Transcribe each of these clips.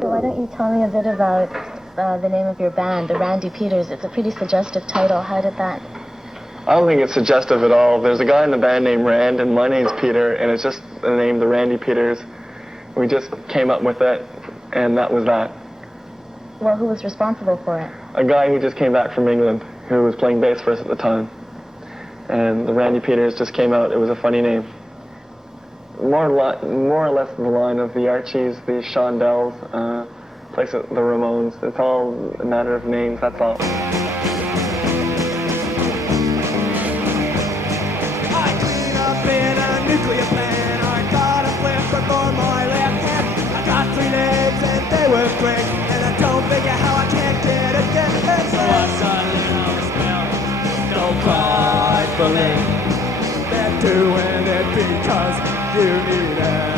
So why don't you tell me a bit about the name of your band, the Randypeters? It's a pretty suggestive title. How did that... I don't think it's suggestive at all. There's a guy in the band named Rand, and my name's Peter, and it's just the name, the Randypeters. We just came up with it, and that was that. Well, who was responsible for it? A guy who just came back from England, who was playing bass for us at the time. And the Randypeters just came out. It was a funny name. More or less the line of the Archies, the Shondells, place of the Ramones. It's all a matter of names, that's all. Nuclear plant. I got a flip before my left hand. I got 3 legs and they were great, and I don't figure how I can't get again. So I suddenly know the smell. Don't cry for me. They're doing it because you need it.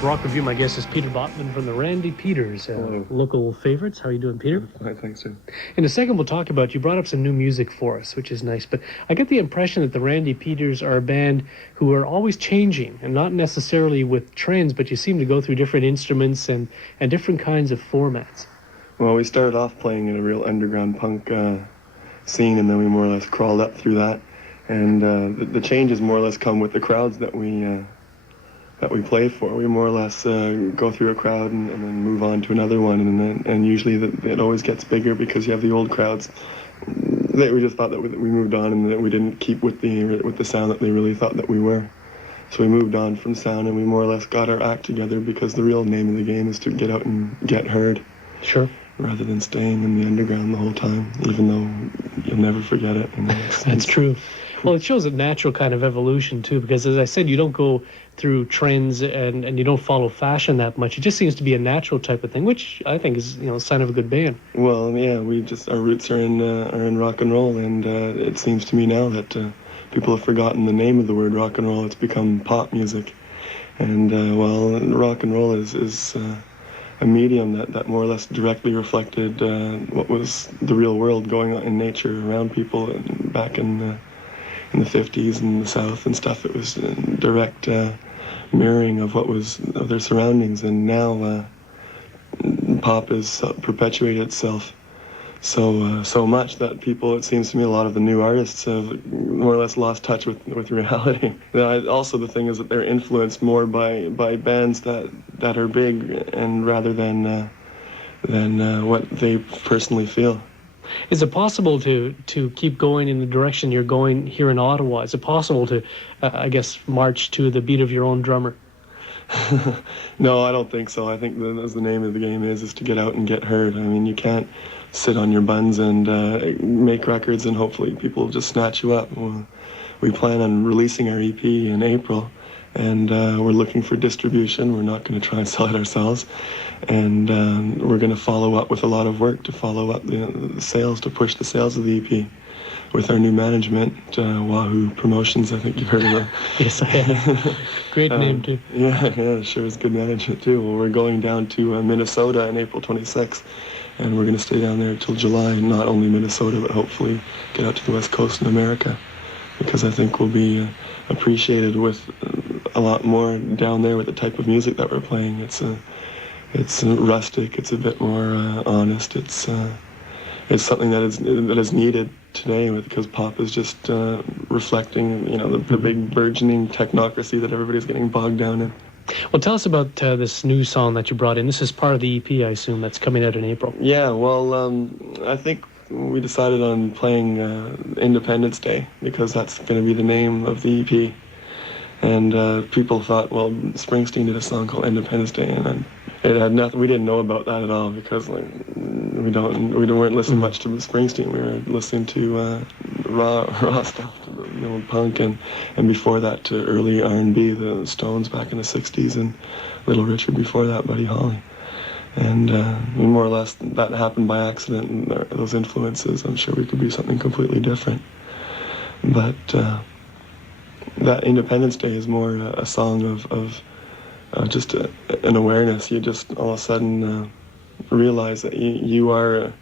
Rock Review, my guest is Peter Botman from the Randypeters, local favorites. How are you doing, Peter? Hi, thanks, sir. In a second, we'll talk about, you brought up some new music for us, which is nice, but I get the impression that the Randypeters are a band who are always changing, and not necessarily with trends, but you seem to go through different instruments and different kinds of formats. Well, we started off playing in a real underground punk scene, and then we more or less crawled up through that, and the changes more or less come with the crowds that we play for. We more or less go through a crowd and then move on to another one, and usually it always gets bigger because you have the old crowds. We just thought that we moved on and that we didn't keep with the sound that they really thought that we were. So we moved on from sound, and we more or less got our act together because the real name of the game is to get out and get heard. Sure. Rather than staying in the underground the whole time, even though you'll never forget it. That's true. Well, it shows a natural kind of evolution, too, because, as I said, you don't go through trends and you don't follow fashion that much. It just seems to be a natural type of thing, which I think is, a sign of a good band. Well, yeah, our roots are in rock and roll, and it seems to me now that people have forgotten the name of the word rock and roll. It's become pop music. And, rock and roll is a medium that more or less directly reflected what was the real world going on in nature around people back in the 50s in the South and stuff. It was direct mirroring of of their surroundings, and now pop has perpetuated itself so much that people, it seems to me, a lot of the new artists have more or less lost touch with reality. Also, the thing is that they're influenced more by bands that are big, and rather than what they personally feel. Is it possible to keep going in the direction you're going here in Ottawa? Is it possible to, march to the beat of your own drummer? No, I don't think so. I think that's the name of the game is to get out and get heard. I mean, you can't sit on your buns and make records and hopefully people will just snatch you up. We plan on releasing our EP in April, and we're looking for distribution. We're not going to try and sell it ourselves. And we're going to follow up with a lot of work to follow up the sales, to push the sales of the EP with our new management, Wahoo Promotions. I think you've heard of them. Yes, I have. Great name, too. Yeah, sure is good management, too. Well, we're going down to Minnesota on April 26th, and we're going to stay down there till July, not only Minnesota, but hopefully get out to the West Coast in America, because I think we'll be appreciated with a lot more down there with the type of music that we're playing. It's rustic. It's a bit more honest. It's something that is needed today, because pop is just reflecting, the big burgeoning technocracy that everybody's getting bogged down in. Well, tell us about this new song that you brought in. This is part of the EP, I assume, that's coming out in April. Yeah, well, I think we decided on playing Independence Day because that's going to be the name of the EP. And people thought, well, Springsteen did a song called Independence Day, and then it had nothing. We didn't know about that at all because we weren't listening much to Springsteen. We were listening to raw stuff, to punk, and before that to early R&B, the Stones back in the '60s, and Little Richard before that, Buddy Holly. And more or less that happened by accident, and those influences. I'm sure we could be something completely different, but. That Independence Day is more a song of just an awareness. You just all of a sudden realize that you are,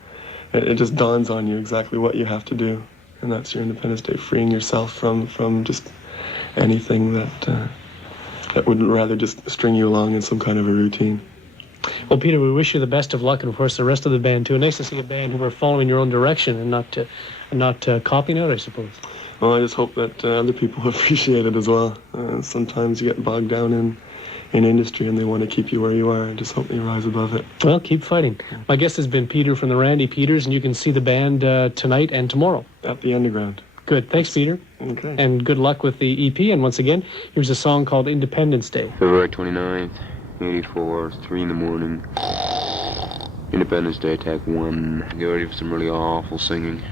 it just dawns on you exactly what you have to do. And that's your Independence Day, freeing yourself from just anything that that would rather just string you along in some kind of a routine. Well, Peter, we wish you the best of luck, and of course the rest of the band too. Nice to see a band who are following your own direction and not copying out, I suppose. Well, I just hope that other people appreciate it as well. Sometimes you get bogged down in industry and they want to keep you where you are. I just hope you rise above it. Well, keep fighting. My guest has been Peter from the Randypeters, and you can see the band tonight and tomorrow. At the Underground. Good. Thanks, Peter. Okay. And good luck with the EP. And once again, here's a song called Independence Day. February 29th, 84, 3 in the morning. Independence Day, take 1. Get ready for some really awful singing.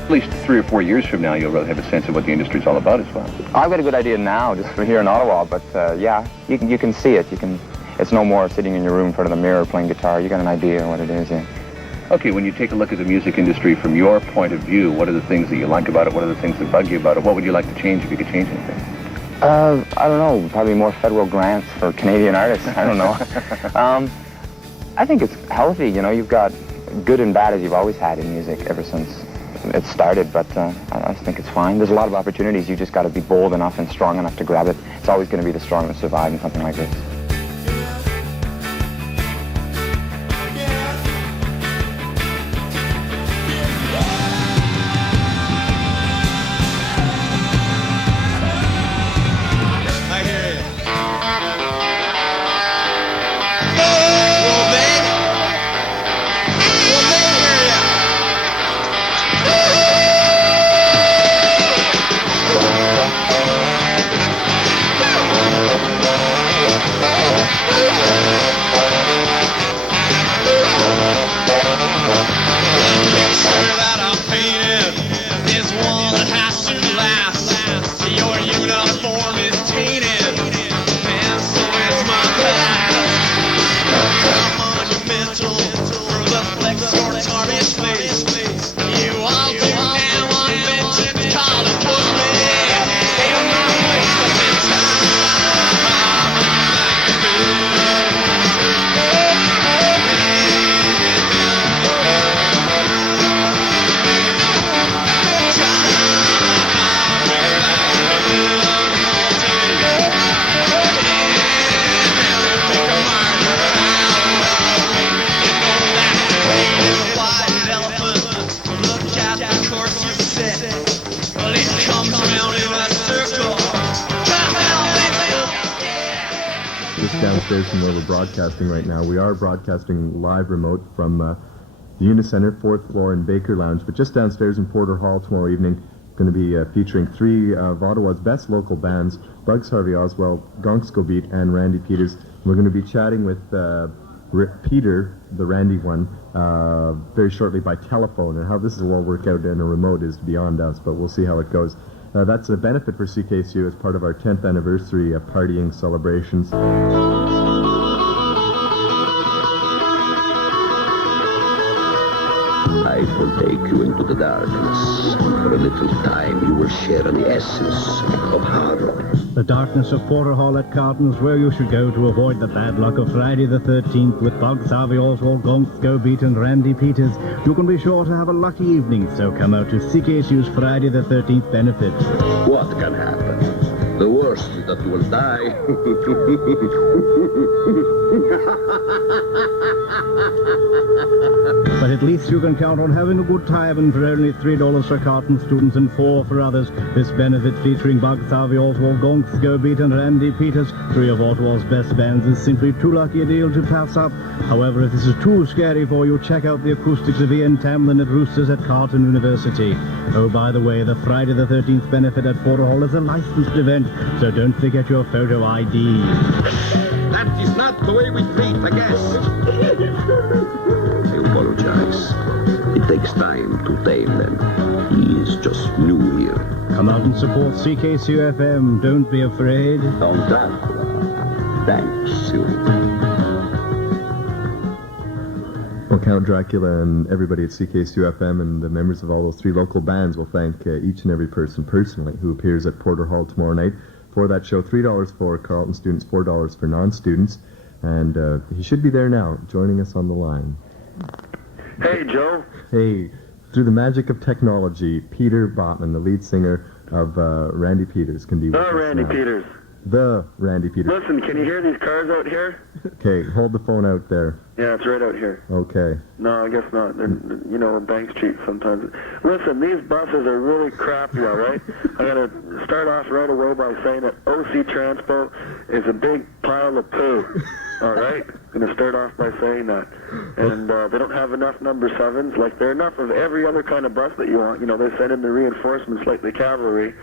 At least 3 or 4 years from now, you'll really have a sense of what the industry's all about as well. I've got a good idea now, just for here in Ottawa, but yeah, you can see it. It's no more sitting in your room in front of the mirror playing guitar. You got an idea of what it is, yeah. Okay, when you take a look at the music industry from your point of view, what are the things that you like about it? What are the things that bug you about it? What would you like to change if you could change anything? I don't know, probably more federal grants for Canadian artists. I don't know. I think it's healthy, you know. You've got good and bad as you've always had in music ever since it started, but I think it's fine. There's a lot of opportunities. You just got to be bold enough and strong enough to grab it. It's always going to be the strong that survive in something like this. Downstairs from where we're broadcasting right now. We are broadcasting live remote from the Unicenter, 4th floor in Baker Lounge, but just downstairs in Porter Hall tomorrow evening, going to be featuring 3 of Ottawa's best local bands, Bugs Harvey Oswald, Gonks Go Beat, and Randy Peters. We're going to be chatting with Peter, the Randy one, very shortly by telephone, and how this will all work out in a remote is beyond us, but we'll see how it goes. That's a benefit for CKCU as part of our 10th anniversary of partying celebrations. I will take you into the darkness. For a little time, you will share the essence of hard rock. The darkness of Porter Hall at Carlton's, where you should go to avoid the bad luck of Friday the 13th with Bugs Harvey Oswald, Gonks Go Beat, and Randy Peters. You can be sure to have a lucky evening, so come out to CKCU's Friday the 13th benefit. What can happen? The worst is that you will die. But at least you can count on having a good time, and for only $3 for Carlton students and $4 for others. This benefit featuring Bugs Harvey Oswald, Gonks Go Beat, and Randy Peters, three of Ottawa's best bands, is simply too lucky a deal to pass up. However, if this is too scary for you, check out the acoustics of Ian Tamlin at Roosters at Carleton University. Oh, by the way, the Friday the 13th benefit at Porter Hall is a licensed event, so don't forget your photo ID. That is not the way we treat a guest. I apologize. It takes time to tame them. He is just new here. Come out and support CKCU FM. Don't be afraid. On that, thanks you. Well, Count Dracula and everybody at CKCU FM and the members of all those three local bands will thank each and every person personally who appears at Porter Hall tomorrow night for that show. $3 for Carleton students, $4 for non-students. And he should be there now, joining us on the line. Hey, Joe. Hey, through the magic of technology, Peter Botman, the lead singer of Randy Peters, can be with us Randy now. Peters. The Randy Peters. Listen, can you hear these cars out here? Okay, hold the phone out there. Yeah, it's right out here. Okay. No, I guess not. They're, Bank Street sometimes. Listen, these buses are really crappy, all right? I'm going to start off right away by saying that OC Transpo is a big pile of poo, all right? I'm going to start off by saying that. And they don't have enough number 7s. Like, there are enough of every other kind of bus that you want. You know, they send in the reinforcements like the cavalry.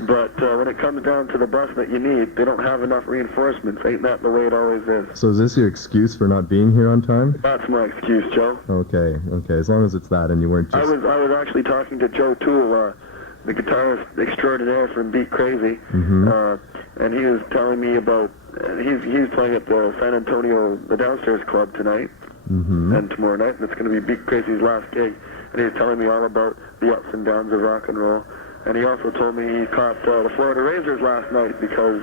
But when it comes down to the bus that you need, they don't have enough reinforcements. Ain't that the way it always is? So is this your excuse for not being here on time? That's my excuse, Joe. Okay, as long as it's that and you weren't just... I was actually talking to Joe Toole, the guitarist extraordinaire from Beat Crazy, and he was telling me about... he's playing at the San Antonio, the Downstairs Club tonight, and tomorrow night, and it's going to be Beat Crazy's last gig, and he was telling me all about the ups and downs of rock and roll. And he also told me he caught the Florida Razors last night because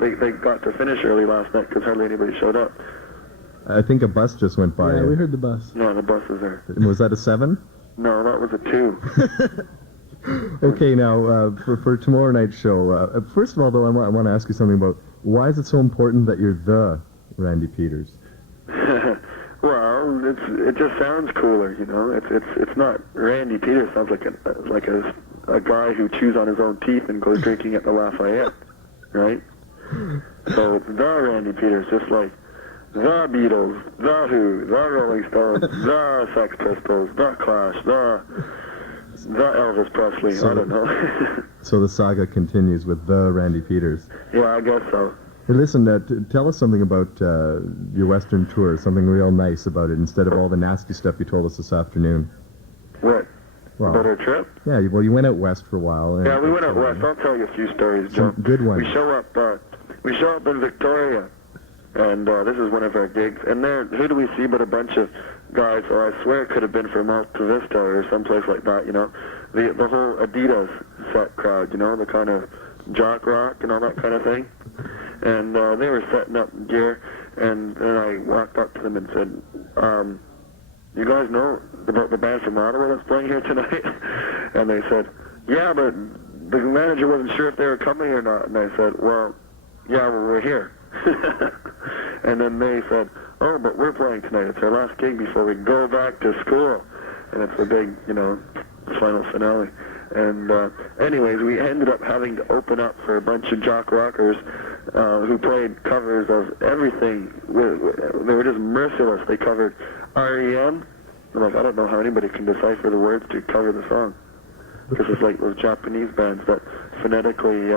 they got to finish early last night because hardly anybody showed up. I think a bus just went by. Yeah, we heard the bus. Yeah, the bus is there. Was that a 7? No, that was a 2. Okay, now, for tomorrow night's show, first of all, though, I want to ask you something about why is it so important that you're the Randy Peters? Well, it just sounds cooler, you know. It's not Randy Peters. Sounds like a guy who chews on his own teeth and goes drinking at the Lafayette, right? So it's the Randy Peters, just like the Beatles, the Who, the Rolling Stones, the Sex Pistols, the Clash, the Elvis Presley. I don't know. So the saga continues with the Randy Peters. Yeah, I guess so. Hey, listen, tell us something about your Western tour, something real nice about it, instead of all the nasty stuff you told us this afternoon. What? Well, about our trip? Yeah, well, you went out west for a while. Yeah, we went out west. I'll tell you a few stories, Joe. Some good ones. We show up in Victoria, and this is one of our gigs. And there, who do we see but a bunch of guys, or I swear it could have been from Alta Vista or someplace like that, you know, the whole Adidas set crowd, you know, the kind of jock rock and all that kind of thing. And they were setting up gear, and then I walked up to them and said, you guys know about the band from Ottawa that's playing here tonight? And they said, yeah, but the manager wasn't sure if they were coming or not. And I said, well, yeah, well, we're here. And then they said, oh, but we're playing tonight. It's our last gig before we go back to school. And it's a big, you know, final finale. And anyways, we ended up having to open up for a bunch of jock rockers who played covers of everything. They were just merciless. They covered REM. Like, I don't know how anybody can decipher the words to cover the song. Because it's like those Japanese bands that phonetically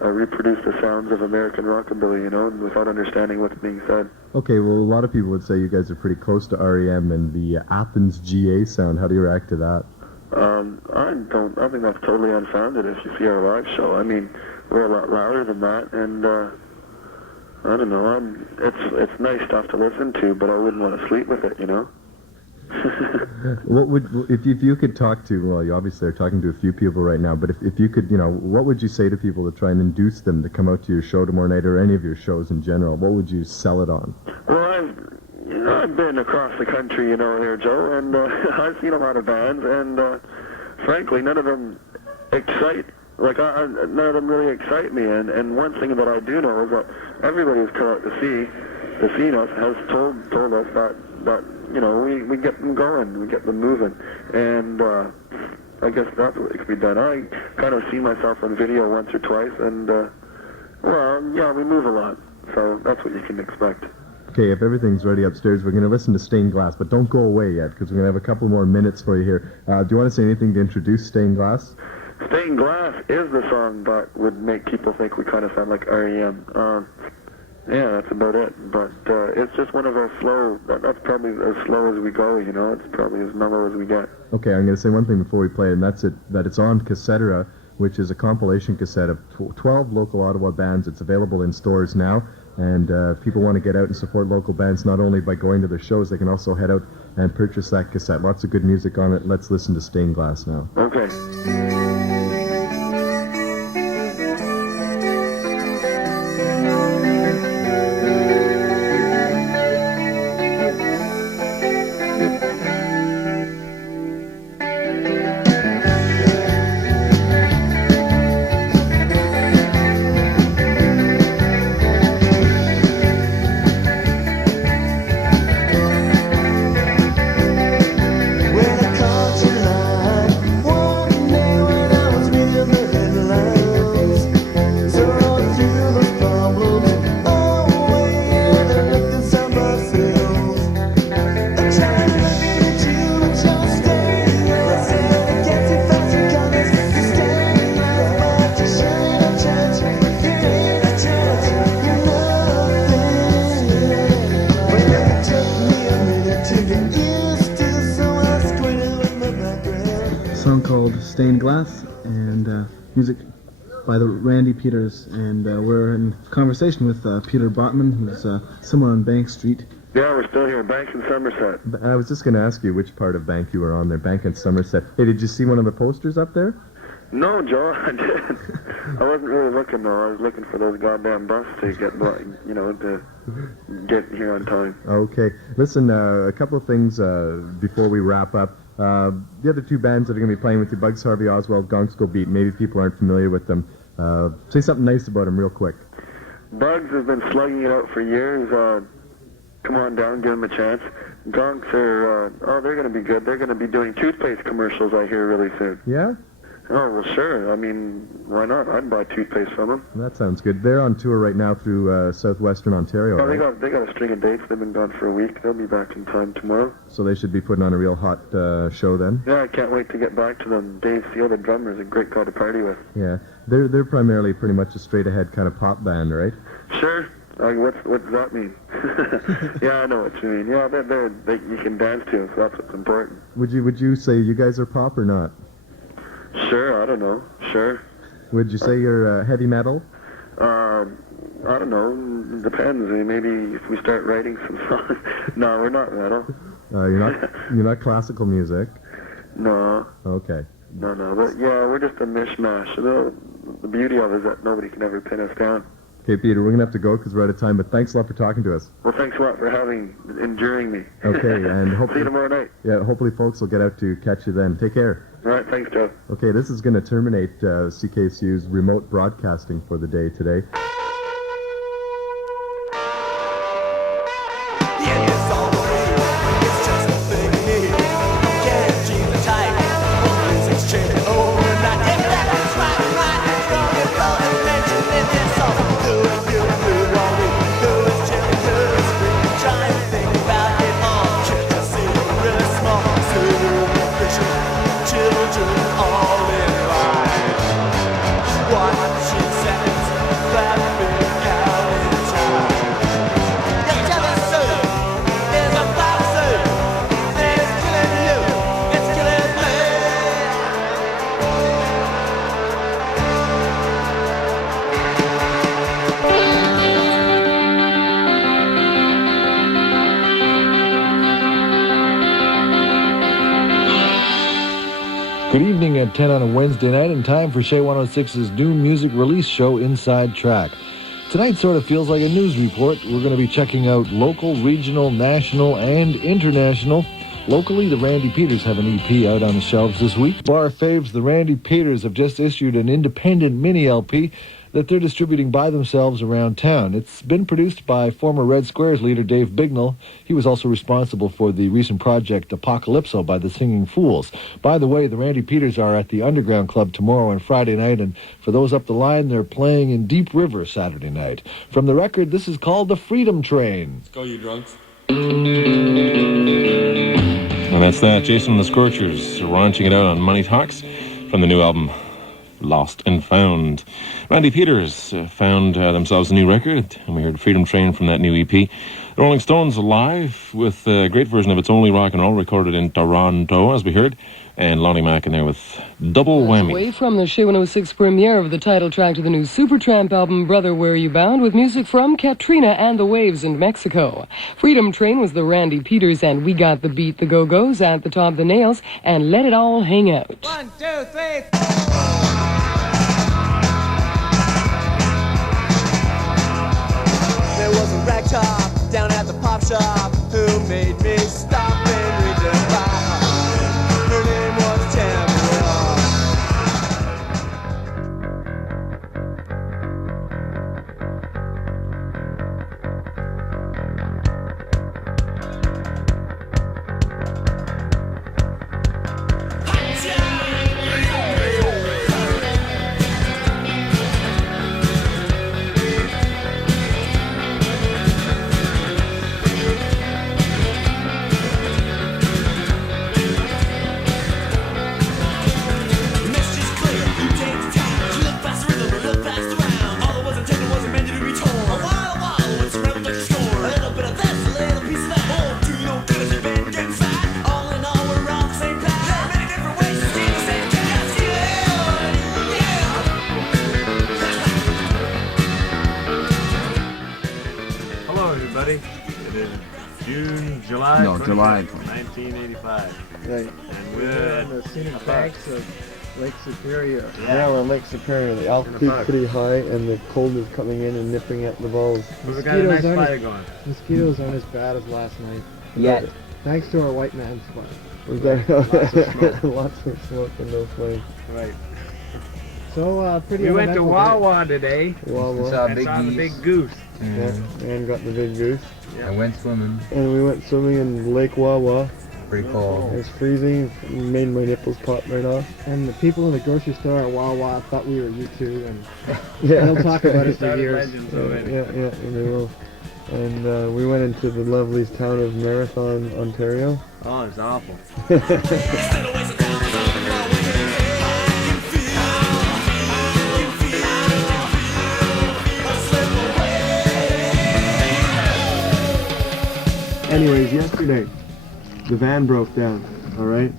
reproduce the sounds of American rockabilly, you know, without understanding what's being said. Okay, well, a lot of people would say you guys are pretty close to REM and the Athens GA sound. How do you react to that? I think that's totally unfounded if you see our live show. I mean, we're a lot louder than that, and I don't know. It's nice stuff to listen to, but I wouldn't want to sleep with it, you know. What would if you could talk to? Well, you obviously are talking to a few people right now, but if you could, you know, what would you say to people to try and induce them to come out to your show tomorrow night or any of your shows in general? What would you sell it on? Well, I've been across the country, you know, here, Joe, and I've seen a lot of bands, and frankly, none of them excite. None of them really excite me. And one thing that I do know is that everybody who's come out to see us has told us that you know, we get them going, we get them moving, and I guess that's what can be done. I kind of see myself on video once or twice, and well, yeah, we move a lot, so that's what you can expect. Okay, if everything's ready upstairs, we're going to listen to Stained Glass, but don't go away yet, because we're going to have a couple more minutes for you here. Do you want to say anything to introduce Stained Glass? Stained Glass is the song that would make people think we kind of sound like REM. Yeah, that's about it. But it's just one of our slow, that's probably as slow as we go, you know. It's probably as mellow as we get. Okay, I'm going to say one thing before we play it, and that's that it's on Cassetera, which is a compilation cassette of 12 local Ottawa bands. It's available in stores now, and if people want to get out and support local bands, not only by going to their shows, they can also head out and purchase that cassette. Lots of good music on it. Let's listen to Stained Glass now. Okay. Stained Glass, and music by the Randypeters, and we're in conversation with Peter Botman, who's somewhere on Bank Street. Yeah, we're still here, Bank in Somerset. I was just going to ask you which part of Bank you were on there, Bank in Somerset. Hey, did you see one of the posters up there? No, Joe, I didn't. I wasn't really looking, though. I was looking for those goddamn buses to get, you know, to get here on time. Okay. Listen, a couple of things before we wrap up. The other two bands that are going to be playing with you, Bugs Harvey Oswald, Gonsko Beat, maybe people aren't familiar with them. Say something nice about them real quick. Bugs has been slugging it out for years. Come on down, give them a chance. Gonks are, they're going to be good. They're going to be doing toothpaste commercials, I hear, really soon. Yeah? Oh, well, sure. I mean, why not? I'd buy toothpaste from them. That sounds good. They're on tour right now through southwestern Ontario, Oh, right? they got a string of dates. They've been gone for a week. They'll be back in time tomorrow. So they should be putting on a real hot show then? Yeah, I can't wait to get back to them. Dave Seal, the drummer, is a great guy to party with. Yeah. They're primarily pretty much a straight-ahead kind of pop band, right? Sure. What does that mean? Yeah, I know what you mean. Yeah, you can dance to them, so that's what's important. Would you say you guys are pop or not? Sure, I don't know. Sure. Would you say you're heavy metal? I don't know. Depends. Maybe if we start writing some songs. No, we're not metal. You're not classical music? No. Okay. No. But yeah, we're just a mishmash. The beauty of it is that nobody can ever pin us down. Okay, Peter, we're going to have to go because we're out of time, but thanks a lot for talking to us. Well, thanks a lot for enduring me. Okay, and hopefully... See you tomorrow night. Yeah, hopefully folks will get out to catch you then. Take care. All right, thanks, Joe. Okay, this is going to terminate CKCU's remote broadcasting for the day today. Children all in line. Good evening at 10 on a Wednesday night, and time for Shea 106's new music release show, Inside Track. Tonight sort of feels like a news report. We're going to be checking out local, regional, national, and international. Locally, the Randypeters have an EP out on the shelves this week. For our faves, the Randypeters have just issued an independent mini LP that they're distributing by themselves around town. It's been produced by former Red Squares leader Dave Bignell. He was also responsible for the recent project Apocalypso by the Singing Fools. By the way, the Randypeters are at the Underground Club tomorrow and Friday night, and for those up the line, they're playing in Deep River Saturday night. From the record, this is called The Freedom Train. Let's go, you drunks. And that's that. Jason and the Scorchers launching it out on Money Talks from the new album Lost and Found. Randypeters found themselves a new record, and we heard Freedom Train from that new EP. The Rolling Stones live with a great version of It's Only Rock and Roll recorded in Toronto, as we heard, and Lonnie Mack in there with Double Whammy. Away from the Shea 106 premiere of the title track to the new Supertramp album Brother Where You Bound, with music from Katrina and the Waves in Mexico. Freedom Train was the Randypeters, and We Got the Beat, the Go-Go's at the top of the nails, and Let It All Hang Out. 1, 2, 3. There was a ragtop down at the pop shop who made me stop and read the Bible. Her name was Tamara. July 1985. Right. And we're on the scenic banks of Lake Superior. Yeah, we're on Lake Superior. The altitude's pretty high, and the cold is coming in and nipping at the balls. We've got a nice fire going. Mosquitoes aren't as bad as last night. Yet. Thanks to our white man's fun. We've got lots of smoke. Lots of smoke and no flame. Right. So, pretty. We went to Wawa today. Wawa. Saw the big goose. Yeah, and got the big goose. I went swimming. And we went swimming in Lake Wawa. Pretty cold. It was freezing. Made my nipples pop right off. And the people in the grocery store at Wawa thought we were U2, and yeah, they'll talk about it for right. years. Yeah, they will. And we went into the lovely town of Marathon, Ontario. Oh, it's awful. Anyways, yesterday, the van broke down, all right?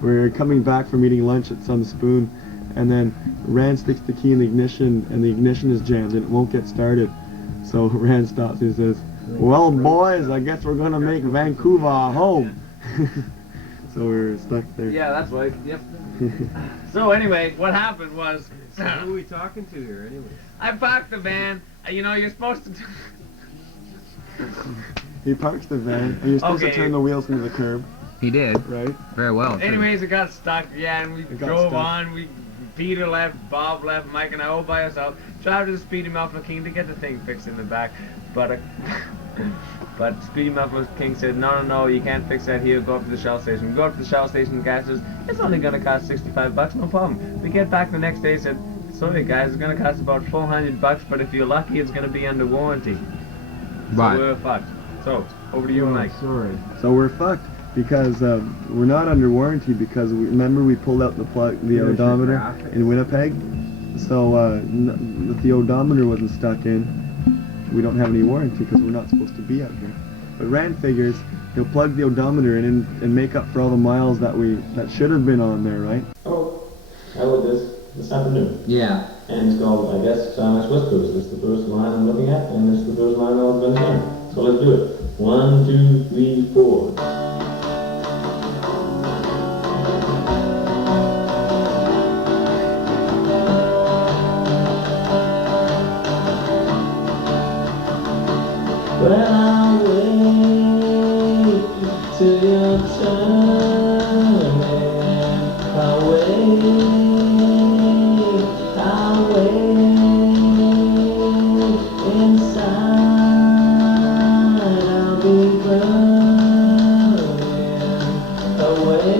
We were coming back from eating lunch at Some Spoon, and then Rand sticks the key in the ignition, and the ignition is jammed, and it won't get started. So Rand stops and says, "Well, boys, I guess we're going to make Vancouver our home." So we're stuck there. Yeah, that's right. Yep. So anyway, what happened was... Who are we talking to here, anyway? I parked the van. You know, you're supposed to... He parks the van, and you're supposed to turn the wheels into the curb. He did. Right? Very well. Anyways, it got stuck, yeah, and we drove on. Peter left, Bob left, Mike and I all by ourselves. Tried to Speedy Muffler King to get the thing fixed in the back, but Speedy Muffler King said, no, you can't fix that here, go up to the Shell station. We go up to the Shell station, the guy says, it's only going to cost $65, no problem. We get back the next day, said, sorry guys, it's going to cost about $400, but if you're lucky, it's going to be under warranty. Right. So we're fucked. So, over to you, Mike. Sorry. So we're fucked because we're not under warranty because remember we pulled out the odometer in Winnipeg. So if the odometer wasn't stuck in, we don't have any warranty because we're not supposed to be out here. But Rand figures he'll plug the odometer in and make up for all the miles that should have been on there, right? Oh, I wrote this afternoon. Yeah. And it's called, I guess, Silence Whispers. It's the first line I'm looking at, and it's the first line I've been saying. So let's do it. 1, 2, 3, 4. Well, I'll wait till your turn, and I'll wait inside, I'll be burning away.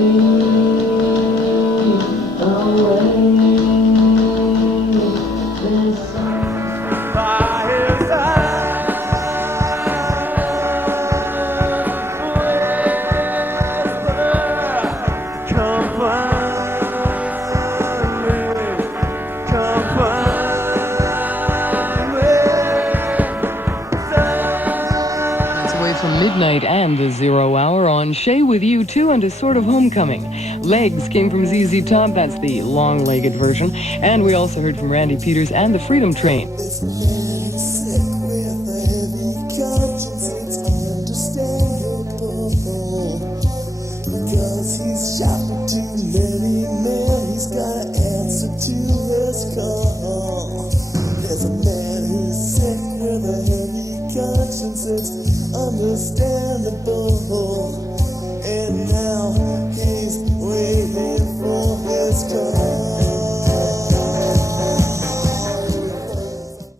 From midnight and the 0 hour on Shay with You Too and a sort of homecoming. Legs came from ZZ Top, that's the long-legged version. And we also heard from Randypeters and the Freedom Train. Because he's shot too many men, he's got an answer to his call. There's a man who's sick with a heavy conscience, it's understandable.